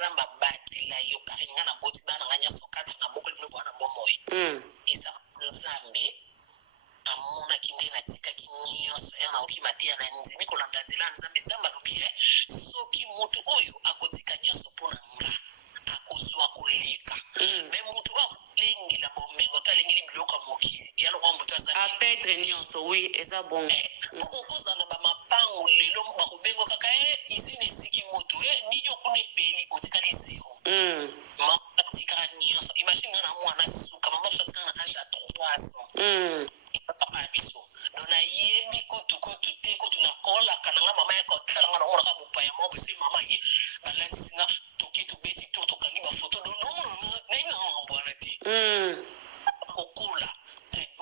nzamba batila yo karinga na boti bana nganya sokatra na boko lino bwana bomoy isa nzambe amona kinde na tika kinyoso ya na okimatia na nzimi kolanda nzela nzambe nzamba lubie soki mutu oyo akotika nyoso pona nga akozwa koleka mais mutu akolengi la bomengo talengeli biloko moki yalo kwa mutu azali apetre nyonso oui eza bon okozana ba mapango lelo bakobengo kaka izine siki moto ninyo kune peli otikali zero matika nyonso imagine na mwana suka mama fatika na âge à 3 ans papa biso dona yebi kotu te kotu na kola kananga mama ya kotala ngana ngona ka mupaya mo bisi mama ye balandi singa toki to beti to kangi ba photo do no na ina mbwana ti kokola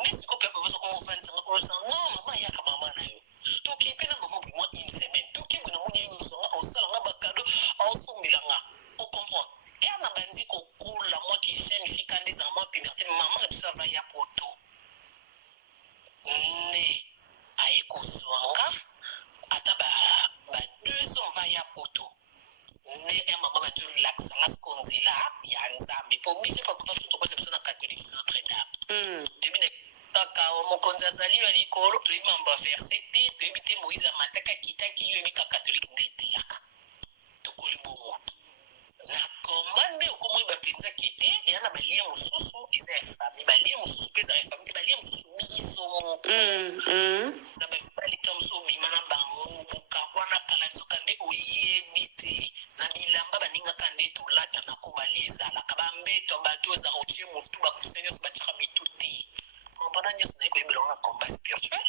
nesi ko pepe boso ko fanti ngako sa no mama ya ka mama na yo toki pena mama bi mo une semaine toki bina mo nyi so nga osala nga bakado osumila nga o comprendre et ana bandi kokola moi qui chaîne fikande za moi puberté mama tu ça va ya poto ne aiko swanga ata ba 2 ans va ya poto ne mama ba tu lax las konzela ya nzambe po bise pa kufa to kwa na catholique Notre Dame debine kaka mokonzi azali wa likolo to imamba verset ti to ibite Moïse amataka kitaki yo bika catholique ndete yaka to kolibomo na komande okomo ba penza kete ya na balie mususu isa ya famille balie mususu pesa ya famille balie mususu biso mo na ba bali kamso bimana bango bukabwana kala nzoka nde oyebite na bilamba baninga kande to lata na ko baliza la kabambe to bato za rotier mutu ba kusenyo ba chaka mituti mbona nyos na ko ibilo na combat spirituel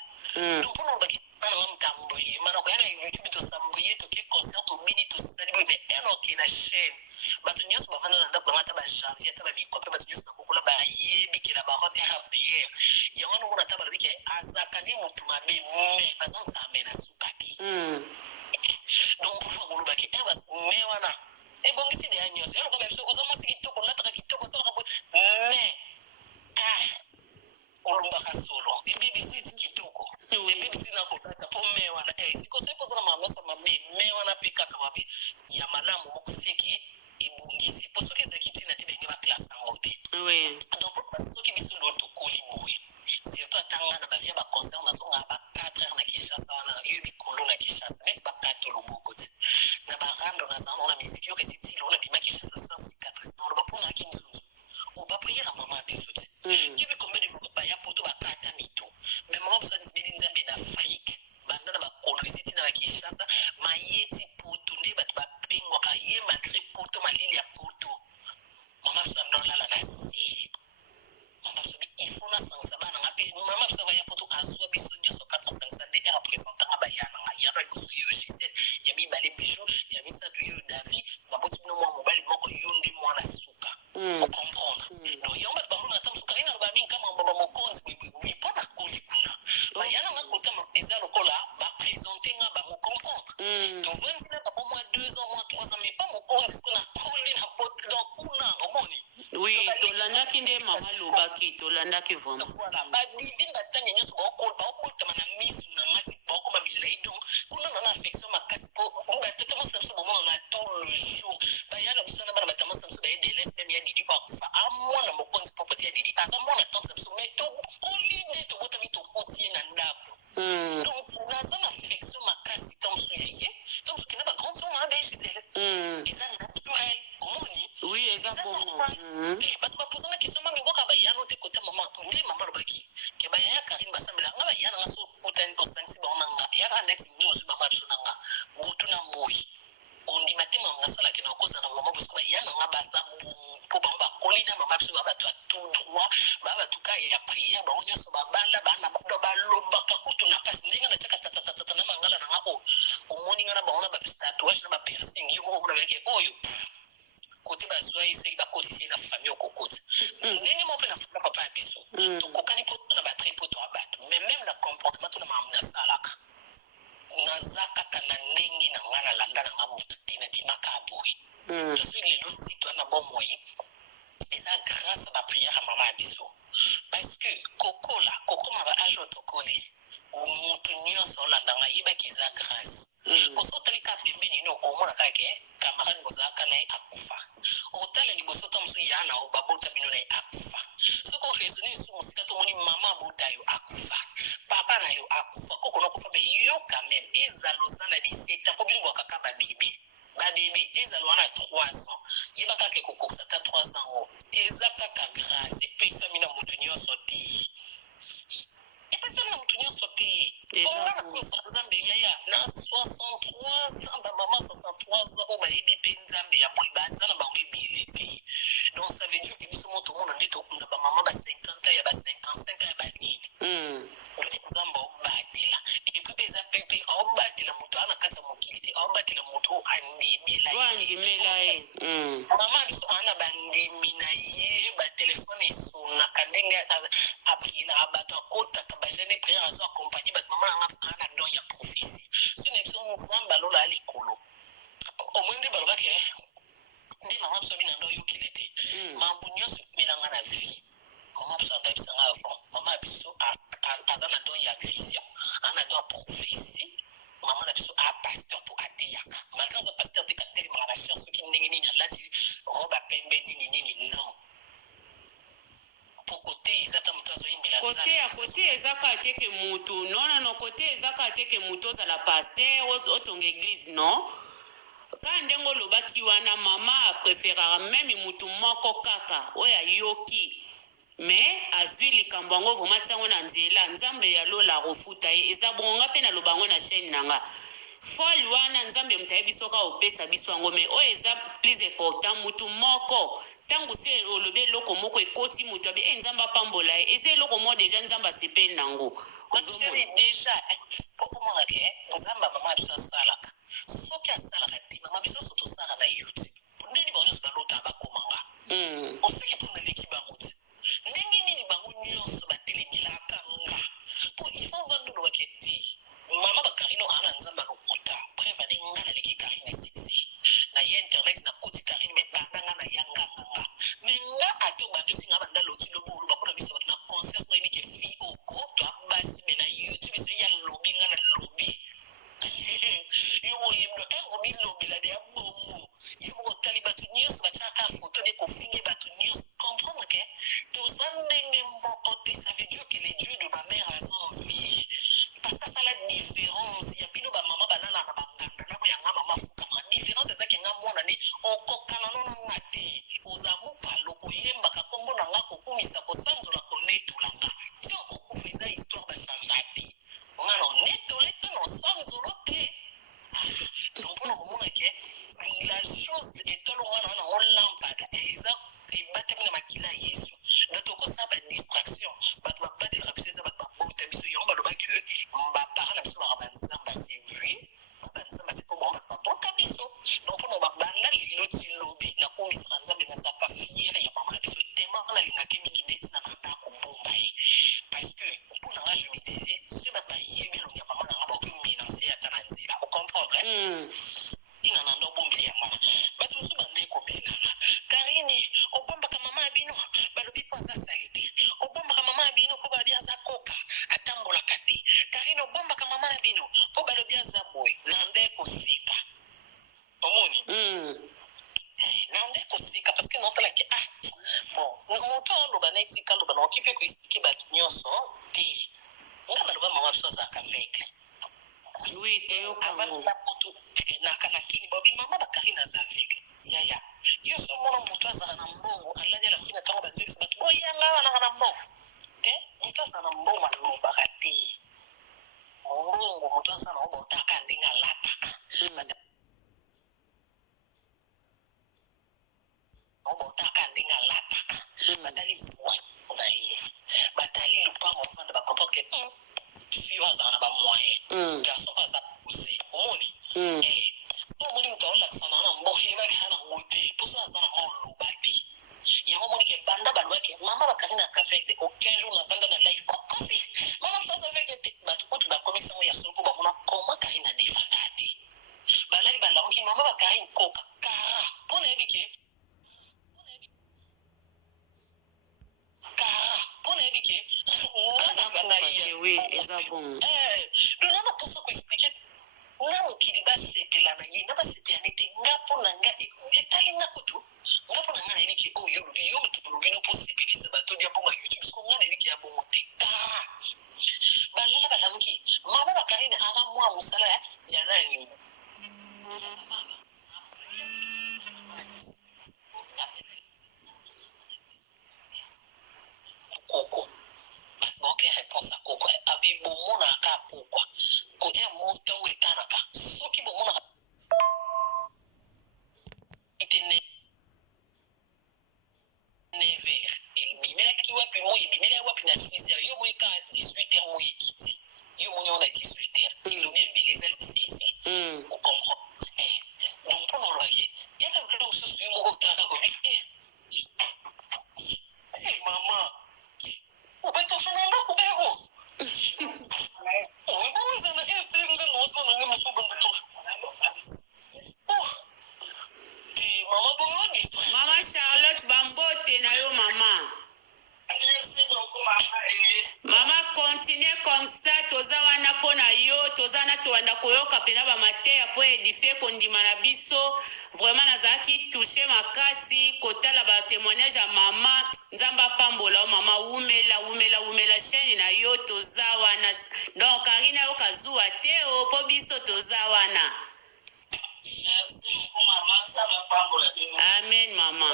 donc on ba kitana ngamtamboye mana ko yana YouTube to samboye to ke concert to mini to celebrate mais eno ki na chaîne bato nyos ba vana na ndako ngata ba janvier ta ba mikope bato nyos na kokola ba yebi ki la ba rendre à prière yango no na tabala bike azakani mutu mabe me bazan sa amena sukaki donc faut ngulu ba ki bas me wana bongisi de anyos yalo ko ba biso uzamo sikitoko lataka kitoko sala ko me olumba kasolo BBC kitoko BBC na kotata po mewa na siko seko sana mamosa mabe mewa na pika kababe ya malamu mokufiki ibungisi po soki za kitina te benga ba classe ngode donc soki biso ndo to koli boy surtout atanga na ba via ba concert na zonga ba 4 heures na Kinshasa na yubi kolo na Kinshasa met ba 4 loboko na ba rando na zano na musique yo ke style on a bima Kinshasa 104 na ba pona kinzunzu o ba prière mama biso kibi kombe de ba ya poto ba kata mito mais mama so nzibili nzambe na Afrique banda na ba koloniziti na ba Kinshasa mayeti poto nde ba bengwa ka ye malgré poto malili ya poto mama so ndola la na si mama so il faut na sansa bana ngape mama so ba ya poto aswa biso nyoso 450 nde representant ba yana ya ba kusu yo Gisèle ya mi bale bijou ya mi sa yo David na boti no mo mobile moko yondi mwana suka o comprendre donc yamba ba mona tam suka ina ba min kama mbaba mokonzi oui pona koli kuna ba yana nga kota mo eza lokola ba présenter nga ba mo comprendre donc 20 na ba moi 2 ans moi 3 ans mais pas mokonzi kuna koli na poto donc kuna omoni oui to landa kinde mama lobaki to landa ki vraiment voilà ba divinga tanya nyoso ba okota mana misu na ngati ba okoma milai donc kuna na affection makasi po ba tata mo samso bo mo na tout le jour ba yana bisona bana batama samso ba de l'SM ya didi okufa amona mokonzi popoti ya didi asa mona tant samso mais to koline to bota mi to potie na ndako donc na sana affection makasi tamso yeye donc kina ba grand son na ba Gisèle isa naturel komoni oui eza bon parce que posana question ma ngoka ba yana te kota mama ndi mama robaki ke ba ya Karim basambela nga ba yana ngaso utani ko sansi ba onanga ya ka next news mama bisonanga butu na moyi ondi matema ngasala kina kosa na mama bosko ba yana nga baza po ba kolina mama biso ba bato tout droit ba bato ka ya prière ba onyo so ba bala ba na ba loba ka kutu na pasi ndinga na chaka tata na mangala na nga omoni nga na ba ona ba tatouage na ba piercing yo mo na beke oyo kote ba zwa ise ba kotisi na famille okokoti ndenge mo pe na papa biso to kokani po na ba tripo to abato mais même na comportement to na mamna salaka nazaka kana ndenge na ngana landa na ngamutu tina bimaka aboyi je suis le lot citoyen na bon moyen et ça grâce à ma prière à maman biso parce que koko ma ba ajo to kole mutu nyonso landa nga yiba kiza grâce ko so talika pembeni no omona kake camarade bozaka na akufa otala liboso ta musu yana o babota bino na akufa soko raisonner sur musika to moni mama bota yo akufa papa na yo akufa koko na kufa be yo quand même ezalosa na 17 ans ko bino bokaka ba bébé ezalwana 3 ans yeba kake kokokisa ta 3 ans o eza kaka grâce epesa mina mutu nyonso te epesa mina mutu nyonso te omwana kosa nzambe yaya na 63 ans bamama 63 ans oyo bayebi mpe nzambe ya boye baza na bango ebele te donc ça veut dire que biso moto mona nde tokunda bamama ba 50 ans ya ba 55 ya banini nzambe obatela epuis eza pepe aobatela moto ana kati ya mokili te aobatela moto andimela ye mama biso ana bandemi na ye batelefone esonaka ndenge apriela bato akotaka bajene priere azo akompagne bato mama nanga ana don ya prophésie so na biso nzambe alola likolo omoi nde balobaki nde mama biso abina ndo oyokile te mambo nyonso emelanga na vie mama biso andabisanga avant mama biso aza na don ya vision ana don ya prophésie mama na biso pasteur po ateyaka malgré aza pasteur te katelemaka na chance soki ndenge nini alati roba pembe nini non po kote eza ta moto azoyimbela kote ezaka ateke mutu non kote ezaka ateke mutu ozala pasteur otonga église non ka ndenge olobaki wana mama apréférera meme mutu moko kaka oyo ayoki mais azwi likambo yango vraimen tiango na nzela nzambe yalola kofuta ye eza bongo mpe naloba yango na chaîne nanga fol wana nzambe moto ayebi soki aopesa biso yango mais oyo eza plus important mutu moko ntango se olobi eloko moko ekoti mutu abi nzambe apambola ye eza eloko moko deja nzambe asepeli nango ozomona deja okomona ke nzambe mama biso asalaka soki asalaka te mama biso so tosala na youtube ndeni bango nyonso balota bakomanga oseki mpona leki bango te ndenge nini bango nyonso batelemelaka nga po ifo vandolo bakete mama bakarino ana nzambe alokuta preuve ane nga naleki karine site na ye internet nakoti karine me bandanga na yanganganga me nga ate obandi osinga banda loti lobo oloba mpona biso bato na conscience noyebi ke fi oko to abasi me na youtube so ya lobi nga na lobi yo boyebno engomi lobela de ya bongo ye moko otali bato nyonso batiaka foto de kofinge bato nyonso comprendre ke toza ndenge moko te ça veut dire que les dieux de ma mère aza en vie parce que ça la différence ya bino bamama balala na banganda na boyanga mama fukama différence ezaki nga mwana ne okokana nona nga te oza mokalo oyembaka kombo na nga kokumisa kosanzola konetola nga ti okokufa eza histoire bachangea te ngana onetole te nosanzolo te donc mpona komona ke la chose etolongana na olampada eza ebatami na makila ya yesu na tokosala badistraction bato babatelaka biso eza bato babota biso yango balobaki bapara na biso baka banzamba sevui banzamba se po bango bato babota biso donc mpona babanda lelo ti lobi nakomisaka nzambe nazaka fiere ya mama na biso tema nalingaki mingi ndeti na nanda kobomba ye parce que mpona nga je me disais soki bato bayebi elongi ya mama nanga bakomenanse ata na nzela ocomprendre tina na ndo bombeli ya mwana bato mosusu bande kobengana karine obombaka mama ya bino balobi po aza salite obombaka mama ya bino po balobi aza koka atambolaka te karine obombaka mama ya bino po balobi aza boye na nde kosika omoni na nde kosika parce que naotalaki bon moto aloba na etika aloba na oki mpe koexplike bato nyonso te nga baloba mama biso azalaka aveugle oui teyokango nakanakini babi mama bakari naza aveugle yaya yo so mona moto azala na mbongo aladi ala fina ntango banzekisa bato boyanga wanaka na mbongo te moto azala na mbongo alobaka te mbongo moto azala na obotaka ndenge alataka obotaka ndenge alataka batali voi na ye batali lupango ofanda bakomporte ke fio azala na bamoyen garçon ko aza pousse omoni omoni moto aolakisana na mbongo yebakaka nango te poso aza na maoloba te yango omoni ke banda balobaki mama bakari na aveugle aucun jour navanda na life bakofi mama so aza aveugle te bato oyo bakomisango ya solo mpo bamona koma kari na defanda te balali balakoki mama bakari koka kara mpo nayebi ke oui eza bon donana poso koexplike nga mokili basepela na ye na basepela nete nga mpo na nga etali nga kutu nga mpo na nga nayebi ke oyo yo tolobi no mpo sepelisa bato dia mpo nga YouTube siko nga nayebi ke ya bongo te kara balala balamuki mama bakarine aka mwa mosala ya nani Coco. Ok, réponse à Coco. Avec bon mon aka pourquoi? Côté montant et kanaka. Ce qui bon mon était never. Il bimela qui wa puis moi il bimela wa puis na 6h. Yo moi ka 18h moi kiti. Yo moi on a 18h. Il lo bien les ailes c'est. Vous comprenez? Donc pour nous voyez, il y a le long sur yo mo ta ka ko bi. Eh maman. O vai to fana na ko ego. O ba mo zana e te nga no so na mo so ba to. Mama boyo di. Mama Charlotte Bambote na yo mama. Merci beaucoup maman. Mama continue comme ça toza wana pona yo toza na toanda koyoka pena ba mateya po edifier kondima na biso vraiment nazaki toucher makasi kotala ba témoignage ya mama nzamba pambola mama umela chaîne na yo toza wana donc Karina yo kazuwa te o po biso toza wana. Merci beaucoup maman ça va pambola. Amen mama.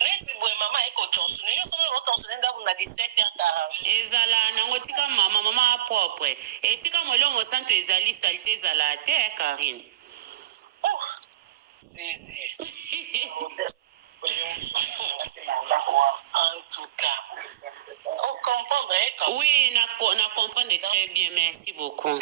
Neti boy mama eko tonsune yo sono ro tonsune ndabu na 17h40. Ezala nango tika mama propre. Esika molongo santo ezali salite ezala te Karine. Oh. Si. En tout cas. On comprend hein? Oui, na comprendre très bien, merci beaucoup.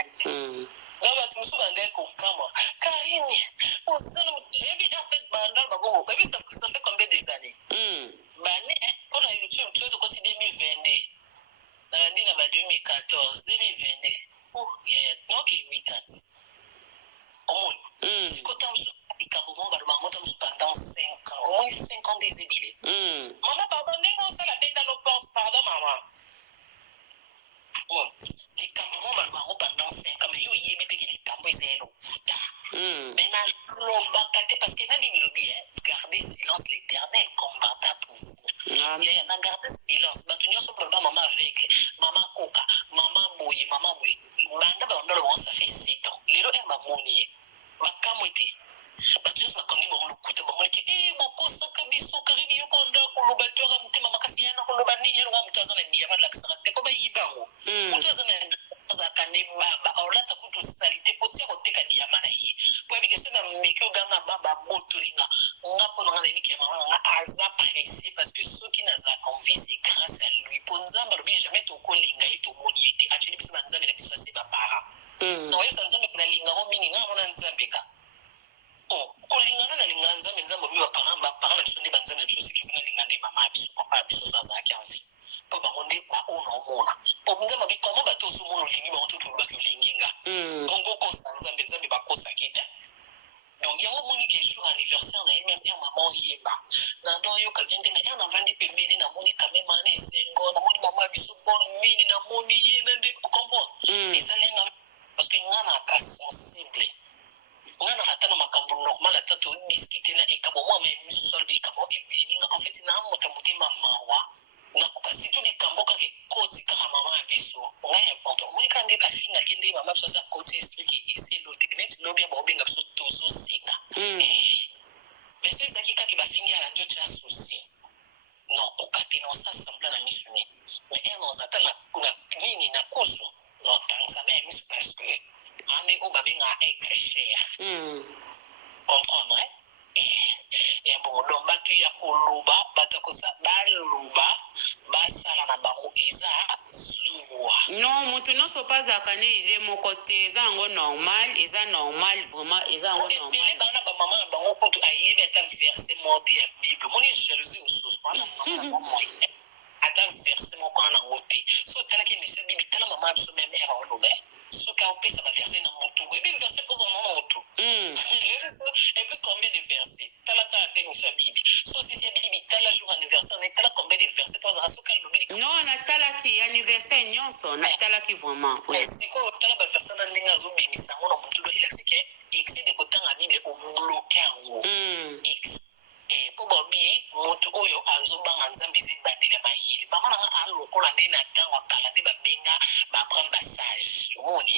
Baba tu musuba ndeko kama. Karine. Osana ebi apet bandal babongo. Ebi ça fait combien des années? Bane pour la YouTube tu es côté 2022. Na ndina ba 2014, 2022. Oh, yeah, donc 8 ans. C'est quand on ikabongo ba ba moto pendant 5 ans. Au moins 5 ans des ébilés. Maman pardon, n'est-ce ça la tête dans nos portes, pardon maman. Les campements pendant 5 ans, mais yo yébi pe les campements zéro. Maintenant l'obacate parce que n'a dit bien, garder silence l'Éternel combattra pour vous. Il y a garder silence. Batunyo so papa maman avec maman Coca, maman Boye. Banda ba ndolo ça fait 7 ans. Lelo e mamoni. Bakamwete. Batunyo so bakongi bon lokuta ba moniki boko saka biso karibi yo konda ko lobatora mutima makasi yana ko lobani yero wa mutaza na ndiya ba laksa te ko ba yibango. Mutaza na zakane baba aulata kutu salite potia koteka diamana ye po ebikese na mekyo ganga baba botolinga ngapo na ngani ke mama nga aza pressé parce que ceux qui n'a convie c'est grâce à lui ponzamba lobi jamais to kolinga eto moni ete achini bisa banzambe na bisa se bapara no yesa nzambe na linga ko mingi nga mona nzambe ka oh kolingana na linga nzambe nzambe bi bapara na biso ndi banzambe na biso sikifuna linga ndi mama biso papa biso saza yake envie po bangonde ba ona omona po nzambe bi comment bato so mono lingi ba oto ba kolinginga bongo ko nzambe nzambe ba kosa kita donc yango moni ke jour anniversaire na même maman yemba na ndo yo kalende na na vandi pembeni na moni quand même ana esengo na moni mama biso bon mini na moni yena ndi comprendre esalenga parce que ngana ka sensible ngana hata na makambo normal atato discuter na ekabo moi mais miso sol bi kabo ebini en fait na motamuti mamawa na kasi tu likambo ka ke koti ka mama biso nga important moi quand ndeka finga kende mama biso sa koti explique essayer l'autre net lobi ba obenga biso tozo seka mais c'est ça qui ka ke ba fingi ala ndio cha souci non okate no sa sembla na misuni mais elle nous attend na nini na kusu no tangsa mais mis parce que ande o ba benga être cher comprendre et bon donc batu ya koluba batakosa baluba basala na bango eza zuwa non mutu nyonso mpe azalaka ne ile moko te eza yango normal vraiment eza yango normal bana bamama na bango kutu ayebi ata verse moko te ya bible moni jalousie mosusu wana ata verse moko wana ngote so tala ke monsieur bibi tala mama so même era olobe so ka opesa ba verse na mutu et puis verse pour son nom mutu et puis combien de versets tala ka te monsieur bibi so si c'est bibi tala jour anniversaire mais tala combien de versets pour ça so ka lobi non na tala ki anniversaire nyonso na tala ki vraiment oui siko tala ba verse na ndinga zo bimisa ngona mutu do ilexike excès de kotanga bible o bloquer ngo po babi moto oyo azobanga nzambe zibandela mayili bakona nga alokola nde na ntango akala nde babenga baprendre basage omoni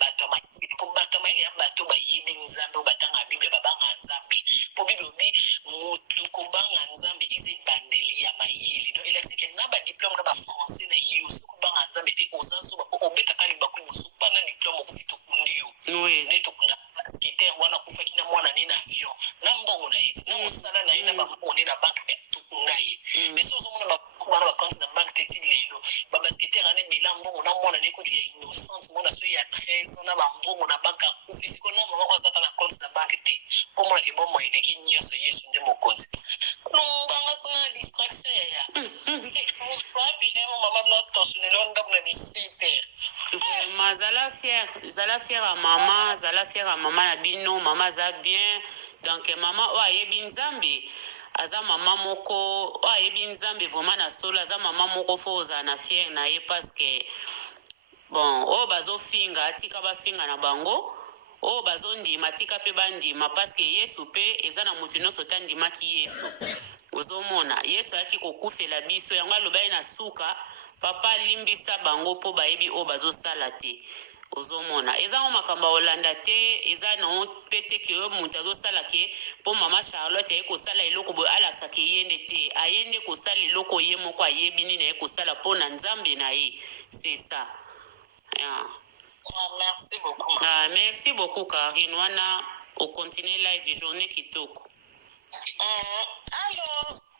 bato mayili po bato mayili ya bato bayebi nzambe oyo batanga bible babanga nzambe po bible obi moto kobanga nzambe ezibandeli ya mayili donc elakisike na badiplome na bafrançais na yo sokobanga nzambe te oza so obetaka libaku liboso pa na diplome okufita okundi yo nde tokunda basketer wana kufaki na mwana ne na avion na mbongo na ye na mosala na ye na bambongo ne na banke tokunda ye mais so ozomona bana bakonte na banke teti lelo babasketer ane bela mbongo na mwana ne kutu ya innocente mwana so ya 13 na bambongo na banke akufi siko na mama azata na konte na banke te po mona ke bomo eleki nyonso yesu nde mokonzi banga kuna distraction yaya wapi emo mama na tosunelo ndaku na 17h vraiment zala fière à maman zala fière à maman na bino maman za bien donc maman o ayebi nzambe aza mama moko o ayebi nzambe vraiment na solo aza mama moko fo oza na fière na ye parce que bon o bazofinga atika bafinga na bango o bazondima tika pe bandima parce que yesu pe eza na mutu nyonso tandimaki yesu ozomona yesu ayaki kokufela biso yango aloba ye na suka papa alimbisa bango mpo bayebi oyo bazosala te ozomona eza ngo makambo olanda te eza nango mpe te ke oyo moto azosala ke mpo mama charlotte aye kosala eloko boye alasaka ye nde te aye nde kosala eloko ye moko ayebi nini aye kosala mpo na nzambe na ye c'est ça merci beaucoup merci beaucoup Karine wana okontinue live journée kitoko alors